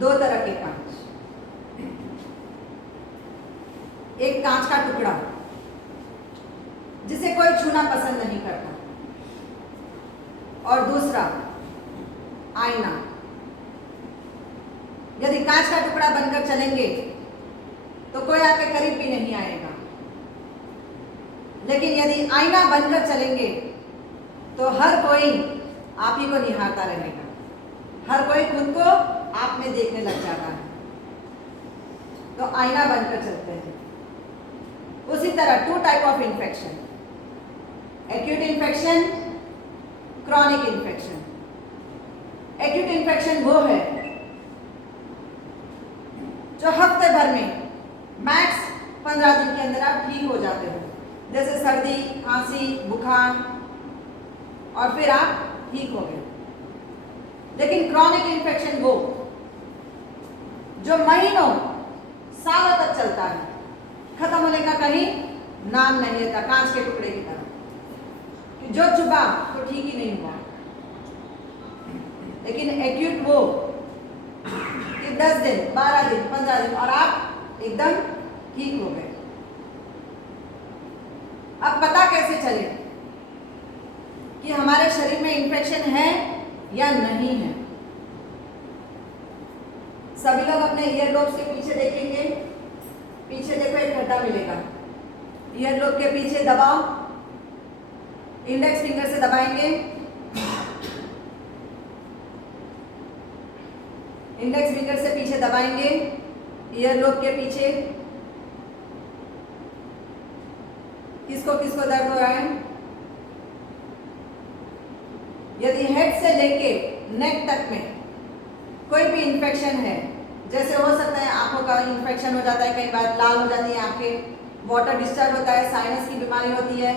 दो तरह के कांच, एक कांच का टुकड़ा जिसे कोई छूना पसंद नहीं करता, और दूसरा आईना। यदि कांच का टुकड़ा बनकर चलेंगे तो कोई आपके करीब भी नहीं आएगा, लेकिन यदि आईना बनकर चलेंगे तो हर कोई आप ही को निहारता रहेगा, हर कोई खुद को आप में देखने लग जाता है। तो आईना बनकर चलते हैं। उसी तरह two type of infection, acute infection, chronic infection. Acute infection वो है जो हफ्ते भर में मैक्स 15 दिन के अंदर आप ठीक हो जाते हो, जैसे सर्दी, खांसी, बुखार, और फिर आप ठीक हो गए। लेकिन क्रॉनिक इन्फेक्शन वो जो महीनों, सालों तक चलता है, खत्म होने का कहीं नाम नहीं लेता, कांच के टुकड़े की तरह, जो चुभा तो ठीक ही नहीं हुआ। लेकिन एक्यूट वो कि 10 दिन, 12 दिन, 15 दिन और आप एकदम ठीक हो गए। अब पता कैसे चले कि हमारे शरीर में इन्फेक्शन है या नहीं है? सभी लोग अपने ईयर लोब्स के पीछे देखेंगे, पीछे देखो एक गड्ढा मिलेगा, ईयर लोब के पीछे दबाओ, इंडेक्स फिंगर से दबाएंगे, इंडेक्स फिंगर से पीछे दबाएंगे, ईयर लोब के पीछे। किसको किसको दर्द हो रहा है? यदि हेड से लेके नेक तक में कोई भी इन्फेक्शन है, जैसे हो सकता है आंखों का इन्फेक्शन हो जाता है, कई बार लाल हो जाती है आंखें, वाटर डिस्चार्ज होता है, साइनस की बीमारी होती है,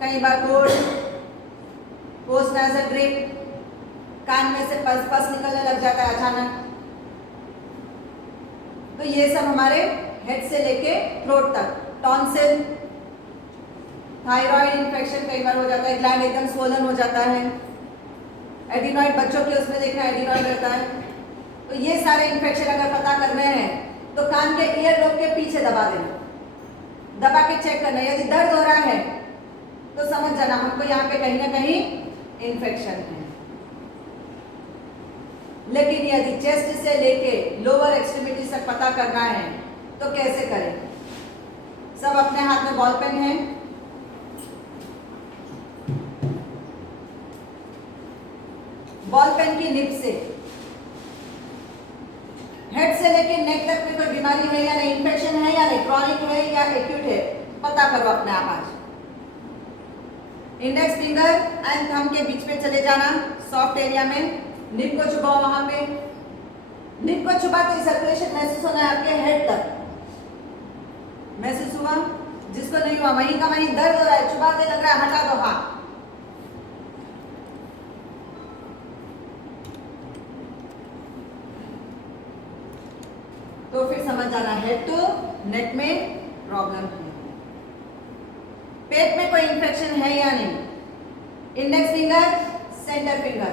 कई बार पोस्ट नेजल ड्रिप, कान में से पस निकलने लग जाता है अचानक। तो ये सब हमारे हेड से लेके थ्रोट तक, टॉन्सिल, थायराइड इन्फेक्शन कई बार हो जाता है, ग्लैंड एकदम स्वोलन हो जाता है, एडिनॉइड बच्चों के उसमें देखना एडिनॉइड रहता है। तो ये सारे इन्फेक्शन अगर पता करने हैं तो कान के ईयर लोब के पीछे दबा देना, दबा के चेक करना। यदि दर्द हो रहा है तो समझ जाना हमको यहाँ पे कहीं ना कहीं इन्फेक्शन है। लेकिन यदि चेस्ट से लेके लोअर एक्सट्रीमिटी तक पता करना है तो कैसे करें? सब अपने हाथ में बॉल पेन है, बॉल पेन की निब से हेड से लेके नेक तक में कोई बीमारी है या नहीं, इन्फेक्शन है या नहीं, क्रॉनिक है या एक्यूट है, पता करो अपने आप आज। इंडेक्स फिंगर एंड थंब के बीच में चले जाना, सॉफ्ट एरिया में, निब को छुपाओ वहां पे। निब को छुपाते ही सर्कुलेशन महसूस होना है आपके हेड तक, महसूस हुआ? जिसको नहीं हुआ वहीं का वहीं दर्द हो रहा है, छुपाते लग रहा है, हटा दो हाथ। तो फिर समझ जाना हेड टू नेक में प्रॉब्लम है। पेट में कोई इन्फेक्शन है या नहीं, इंडेक्स फिंगर, सेंटर फिंगर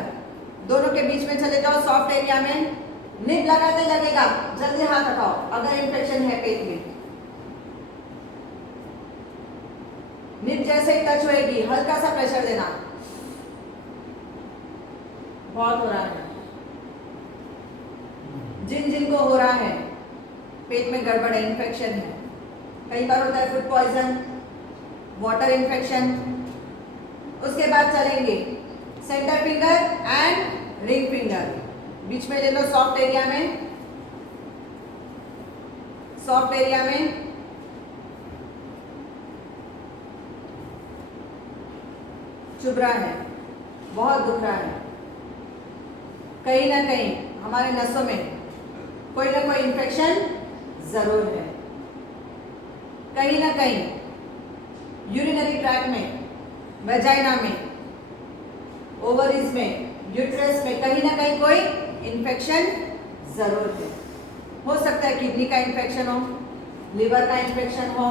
दोनों के बीच में चले जाओ, सॉफ्ट एरिया में, निब लगाते लगेगा, जल्दी हाथ हटाओ अगर इन्फेक्शन है पेट में। निब जैसे ही टच होएगी हल्का सा प्रेशर देना, बहुत हो रहा है। जिनको हो रहा है पेट में गड़बड़ है, इन्फेक्शन है, कई बार होता है फूड पॉइजन, वाटर इन्फेक्शन। उसके बाद चलेंगे centre finger and ring finger, बीच में ले लो, सॉफ्ट एरिया में, सॉफ्ट एरिया में चुभ रहा है, बहुत दुख रहा है, कहीं ना कहीं हमारे नसों में कोई ना कोई इन्फेक्शन जरूर है, कहीं ना कहीं यूरिनरी ट्रैक्ट में, वेजाइना में, ओवरीज में, यूट्रस में कहीं ना कहीं कोई इन्फेक्शन जरूर है। हो सकता है किडनी का इन्फेक्शन हो, लिवर का इन्फेक्शन हो,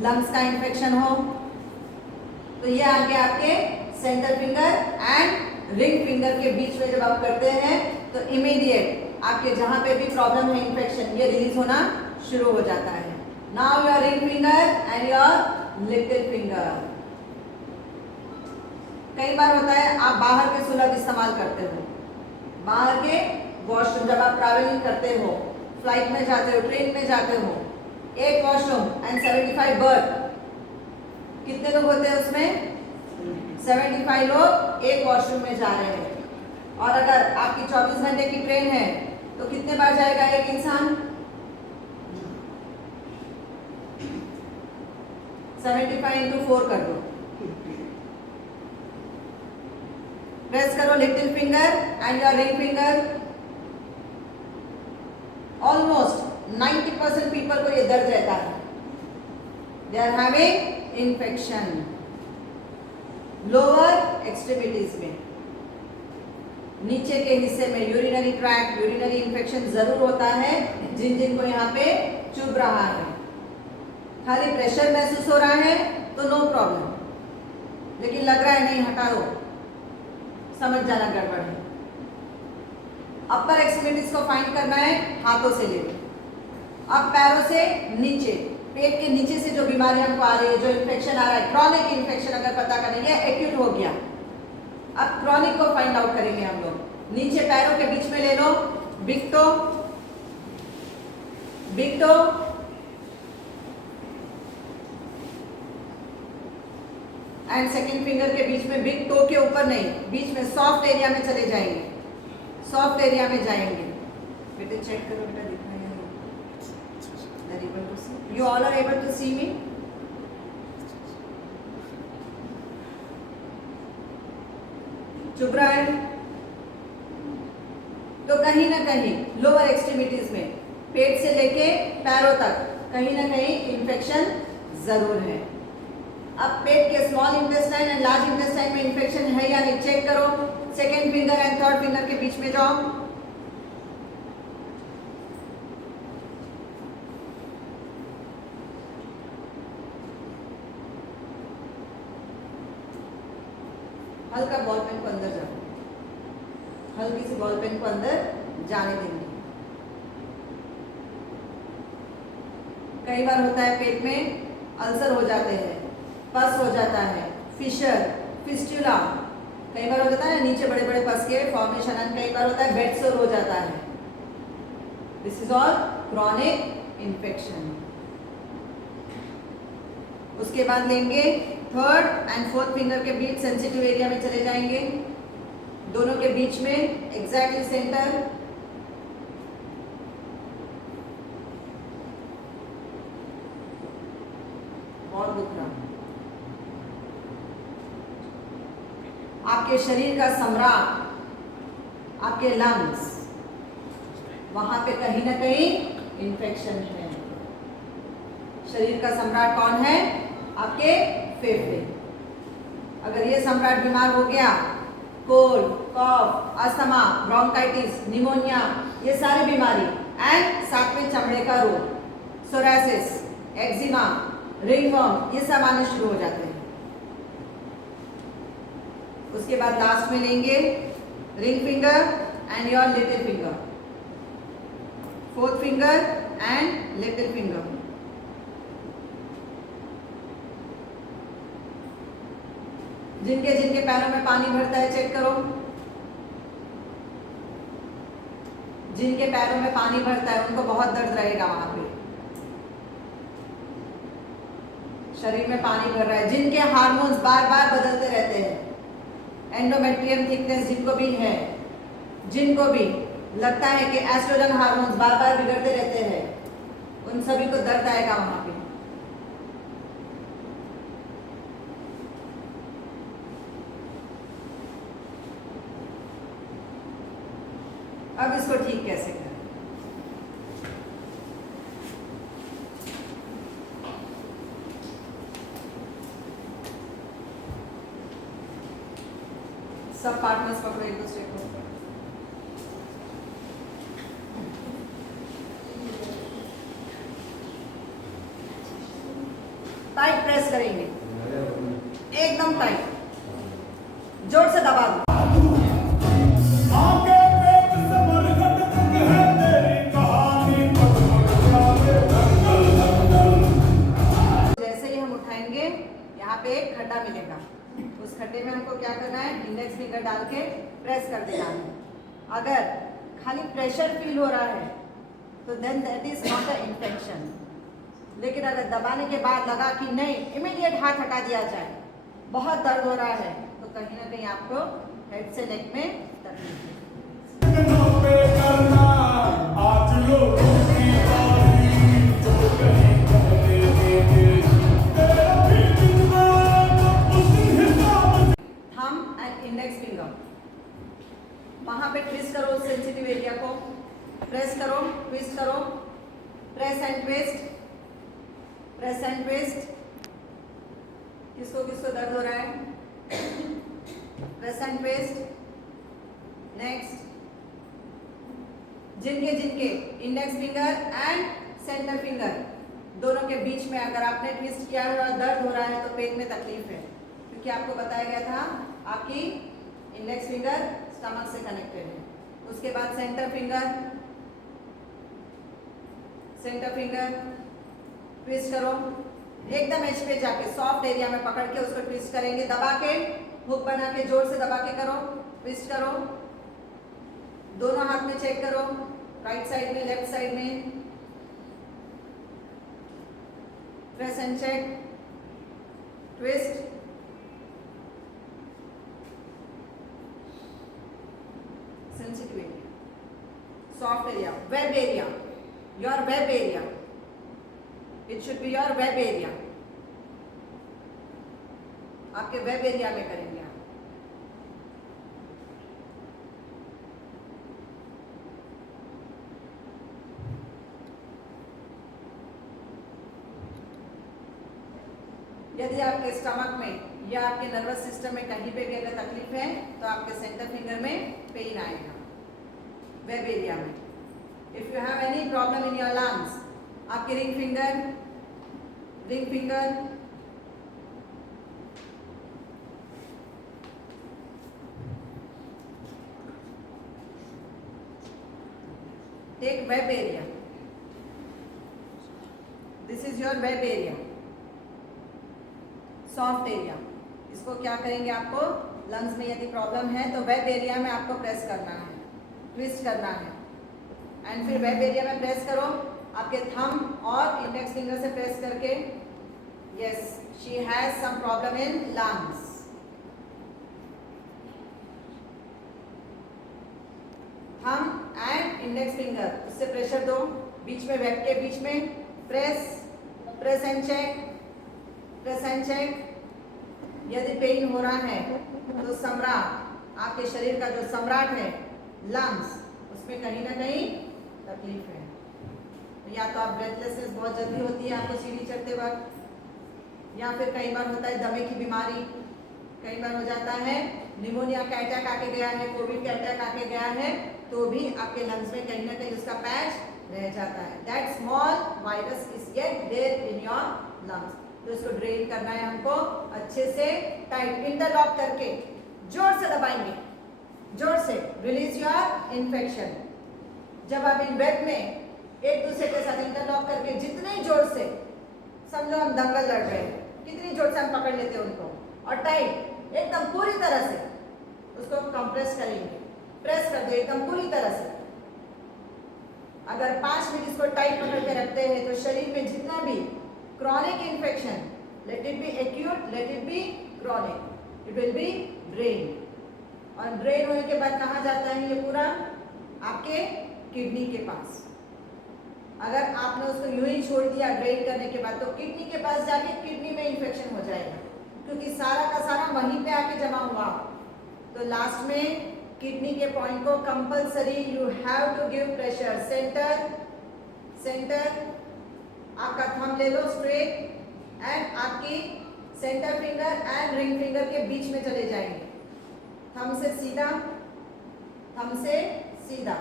लंग्स का इन्फेक्शन हो। तो ये आ गया आपके centre finger and ring finger के बीच में जब आप करते हैं तो इमीडिएट आपके जहां पे भी प्रॉब्लम है इन्फेक्शन ये रिलीज होना शुरू हो जाता है। Now your ring finger and your little finger. कई बार होता है आप बाहर के सुलभ इस्तेमाल करते हो, बाहर के वॉशरूम, जब आप ट्रैवलिंग करते हो, फ्लाइट में जाते हो, ट्रेन में जाते हो, एक वॉशरूम एंड 75 बर्थ, कितने लोग होते हैं उसमें? 75 लोग एक वॉशरूम में जा रहे हैं। और अगर आपकी 24 घंटे की ट्रेन है तो कितने बार जाएगा एक इंसान? 75 इंटू 4 कर दो। प्रेस करो little finger and your ring finger. Almost 90% people को ये दर्द रहता है, they are having infection lower extremities में, नीचे के हिस्से में यूरिनरी ट्रैक्ट, यूरिनरी इन्फेक्शन जरूर होता है जिन जिन को यहाँ पे चुभ रहा है। खाली प्रेशर महसूस हो रहा है तो नो प्रॉब्लम, लेकिन लग रहा है नहीं हटा दो, समझ जाना गड़बड़ है। अपर एक्सट्रीमिटीज को फाइंड करना है हाथों से लेकर, अब पैरों से नीचे, पेट के नीचे से जो बीमारी हमको आ रही है, जो इन्फेक्शन आ रहा है, क्रॉनिक इन्फेक्शन अगर पता करेंगे, एक्यूट हो गया, अब क्रॉनिक को फाइंड आउट करेंगे हम लोग। नीचे पैरों के बीच में ले लो big toe, big toe, and second finger के बीच में, बिग टो के ऊपर नहीं, बीच में सॉफ्ट एरिया में चले जाएंगे, सॉफ्ट एरिया में जाएंगे। बेटे चेक करो बेटा, दिख रहा है? able to see? You all are able to see me? चुभ रहा है तो कहीं ना कहीं लोअर एक्सट्रीमिटीज में, पेट से लेके पैरों तक कहीं ना कहीं इन्फेक्शन जरूर है। अब पेट के small intestine and large intestine में इन्फेक्शन है या नहीं चेक करो। Second finger and third finger के बीच में जाओ, हल्का बॉल पेन को अंदर जाओ, हल्की सी बॉल पेन को अंदर जाने देंगे। कई बार होता है पेट में अल्सर हो जाते हैं, पस हो जाता है, फिशर, फिस्टुला, कई बार हो जाता है नीचे बड़े बड़े पस के फॉर्मेशन, एंड कई बार होता है बेड सोर हो जाता है। This is all chronic infection. उसके बाद लेंगे थर्ड एंड फोर्थ फिंगर के बीच, सेंसिटिव एरिया में चले जाएंगे, दोनों के बीच में एग्जैक्टली सेंटर, बहुत दुख रहा। आपके शरीर का सम्राट, आपके लंग्स, वहां पे कहीं ना कहीं इन्फेक्शन है। शरीर का सम्राट कौन है? आपके फेफड़े। अगर ये सम्राट बीमार हो गया, कोल्ड, कफ, अस्थमा, ब्रोंकाइटिस, निमोनिया, ये सारी बीमारी, एंड साथ में चमड़े का रोग, सोरासिस, एक्जिमा, रिंगवर्म, ये सब आने शुरू हो जाते हैं। उसके बाद लास्ट में लेंगे ring finger and your little finger, fourth finger and little finger. जिनके जिनके पैरों में पानी भरता है चेक करो, जिनके पैरों में पानी भरता है उनको बहुत दर्द रहेगा वहां पे, शरीर में पानी भर रहा है। जिनके हार्मोन्स बार बार बदलते रहते हैं, एंडोमेट्रियम थिकनेस जिनको भी है, जिनको भी लगता है कि एस्ट्रोजन हार्मोन्स बार बार बिगड़ते रहते हैं, उन सभी को दर्द आएगा वहां पे। अब इसको ठीक कैसे करें? सब पार्टनर्स पकड़ो एक दूसरे को, टाइट प्रेस करेंगे, एकदम टाइट, जोर से दबा दो। पे एक खड्डा मिलेगा, उस खड्डे में हमको क्या करना है, इंडेक्स फिंगर डाल के प्रेस कर देना है। अगर खाली प्रेशर फील हो रहा है तो then that is not a infection. लेकिन अगर दबाने के बाद लगा कि नहीं, इमीडिएट हाथ हटा दिया जाए, बहुत दर्द हो रहा है, तो कहीं ना कहीं आपको हेड से नेक में तकलीफ है। थंब एंड इंडेक्स फिंगर, वहां पे ट्विस्ट करो, सेंसिटिव एरिया को प्रेस करो, ट्विस्ट करो, press and twist, press and twist. किसको किसको दर्द हो रहा है, प्रेस एंड ट्विस्ट। नेक्स्ट, जिनके जिनके index finger and centre finger दोनों के बीच में अगर आपने ट्विस्ट किया है और दर्द हो रहा है तो पेट में तकलीफ है, क्योंकि आपको बताया गया था आपकी इंडेक्स फिंगर स्टमक से कनेक्टेड है। उसके बाद centre finger, centre finger twist करो, एकदम एज पे जाके सॉफ्ट एरिया में पकड़ के उसको ट्विस्ट करेंगे, दबा के हुक बना के जोर से दबा के करो, ट्विस्ट करो। दोनों हाथ में चेक करो, राइट साइड में, लेफ्ट साइड में, press and check, twist. Sensitive area, soft area, web area, your web area, it should be your web area. आपके वेब एरिया में करेंगे आप। यदि आपके स्टमक में या आपके नर्वस सिस्टम में कहीं पे भी अगर तकलीफ है तो आपके सेंटर फिंगर में पेन आएगा, वेब एरिया में। If you have any problem in your lungs, आपके ring finger, ring finger, take web area, this is your web area, soft area. इसको क्या करेंगे, आपको लंग्स में यदि प्रॉब्लम है तो वेब एरिया में आपको प्रेस करना है, ट्विस्ट करना है। एंड फिर वेब एरिया में प्रेस करो, आपके थंब और इंडेक्स फिंगर से प्रेस करके। Yes, she has some problem in lungs. Thumb and index finger, उससे प्रेशर दो, बीच में वेब के बीच में press, press and check, press and check. यदि पेन हो रहा है तो सम्राट, आपके शरीर का जो सम्राट है लंग्स, उसमें कहीं ना कहीं तकलीफ है। या तो आप ब्रेथलेसनेस बहुत जल्दी होती है आपको सीढ़ी चढ़ते वक्त, या फिर कई बार होता है दमे की बीमारी, कई बार हो जाता है निमोनिया का अटैक आके गया है, कोविड का अटैक आके गया है, तो भी आपके लंग्स में कहीं ना कहीं उसका पैच रह जाता है। That small virus is get there in your lungs. तो इसको ड्रेन करना है हमको अच्छे से, टाइट इंटरलॉक करके जोर से दबाएंगे, जोर से, रिलीज योर इन्फेक्शन। जब आप इन वेब में एक दूसरे के साथ इंटरलॉक करके जितने जोर से, समझो हम दंगल लड़ रहे हैं, कितनी जोर से हम पकड़ लेते हैं उनको, और टाइट एकदम पूरी तरह से उसको कंप्रेस करेंगे, प्रेस कर दे एकदम पूरी तरह से। अगर 5 मिनट इसको टाइट पकड़ के रखते हैं तो शरीर में जितना भी chronic infection, let it be acute, let it be chronic, it will be drain. और ड्रेन होने के बाद कहाँ जाता है ये पूरा, आपके किडनी के पास। अगर आपने उसको यूं ही छोड़ दिया ड्रेन करने के बाद, तो किडनी के पास जाके किडनी में इन्फेक्शन हो जाएगा, क्योंकि सारा का सारा वहीं पे आके जमा हुआ। तो लास्ट में किडनी के पॉइंट को compulsory you have to give pressure. Center, center, आपका थंब ले लो स्ट्रेट एंड आपकी center finger and ring finger के बीच में चले जाएंगे। थंब से सीधा, थंब से सीधा,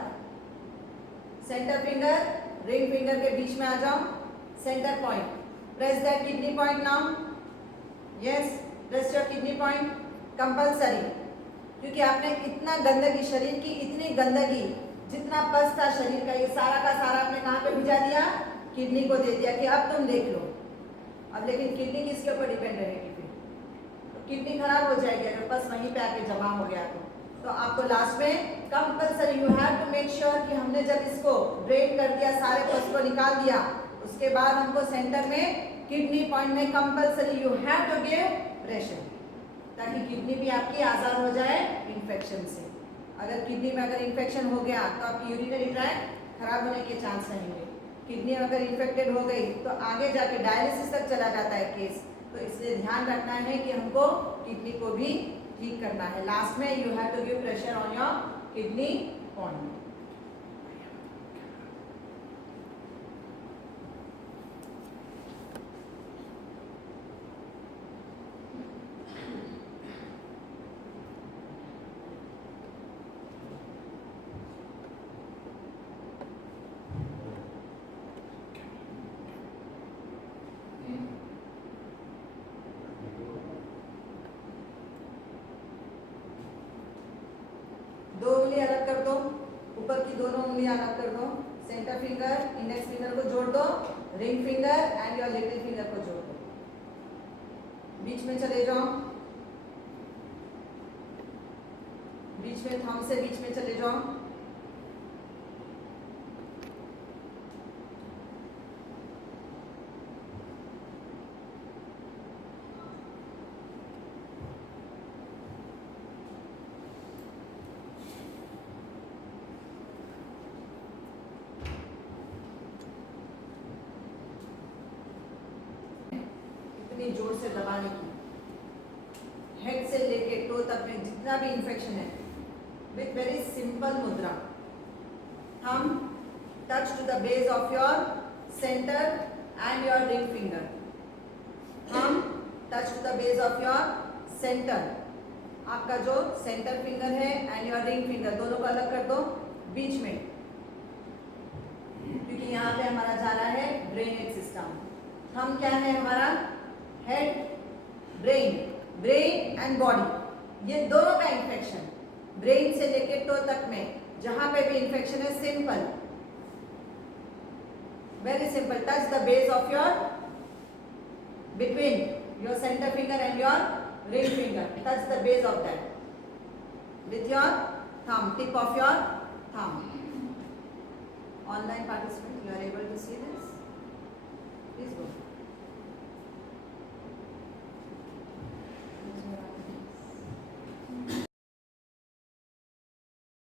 सेंटर फिंगर रिंग फिंगर के बीच में आ जाओ, centre point, press that kidney point now. Yes, press your kidney point compulsory, क्योंकि आपने इतना गंदगी, शरीर की इतनी गंदगी, जितना पस था शरीर का, ये सारा का सारा आपने कहाँ पे भिजा दिया, किडनी को दे दिया कि अब तुम देख लो। अब लेकिन किडनी किसके ऊपर डिपेंड रहेगी फिर, किडनी खराब हो जाएगी अगर बस वहीं पे आके जमा हो गया तो आपको लास्ट में compulsory you have to make sure कि हमने जब इसको ड्रेन कर दिया, सारे पस को निकाल दिया, उसके बाद हमको सेंटर में किडनी पॉइंट में compulsory you have to give pressure, ताकि किडनी भी आपकी आज़ाद हो जाए इन्फेक्शन से। अगर किडनी में अगर इन्फेक्शन हो गया तो आपकी यूरिनरी ट्रैक्ट खराब होने के चांस रहेंगे। किडनी अगर इन्फेक्टेड हो गई तो आगे जाके डायलिसिस तक चला जाता है केस। तो इसलिए ध्यान रखना है कि हमको किडनी को भी ठीक करना है। लास्ट में you have to give pressure on your kidney point. दो उंगली अलग कर दो, ऊपर की दोनों उंगली अलग कर दो, सेंटर फिंगर इंडेक्स फिंगर को जोड़ दो, ring finger and your little finger को जोड़ दो, बीच में चले जाओ, बीच में थंब से बीच में चले जाओ, इतनी जोर से दबाने की, हेड से लेके टो तक में जितना भी इंफेक्शन है, विथ वेरी सिंपल मुद्रा। Thumb touch to the base of your center and your ring finger, thumb touch to the base of your center, आपका जो सेंटर फिंगर है एंड योर रिंग फिंगर दोनों को अलग कर दो बीच में, क्योंकि यहाँ पे हमारा जा रहा है ड्रेनेज सिस्टम। थंब क्या है हमारा, head, brain, brain and body, ये दोनों का इंफेक्शन, ब्रेन से लेके टो तक में जहां पे भी इंफेक्शन है, simple, very simple, touch the base of your between your centre finger and your ring finger, touch the base of that with your thumb, tip of your thumb. Online participant, you are able to see this? Please go.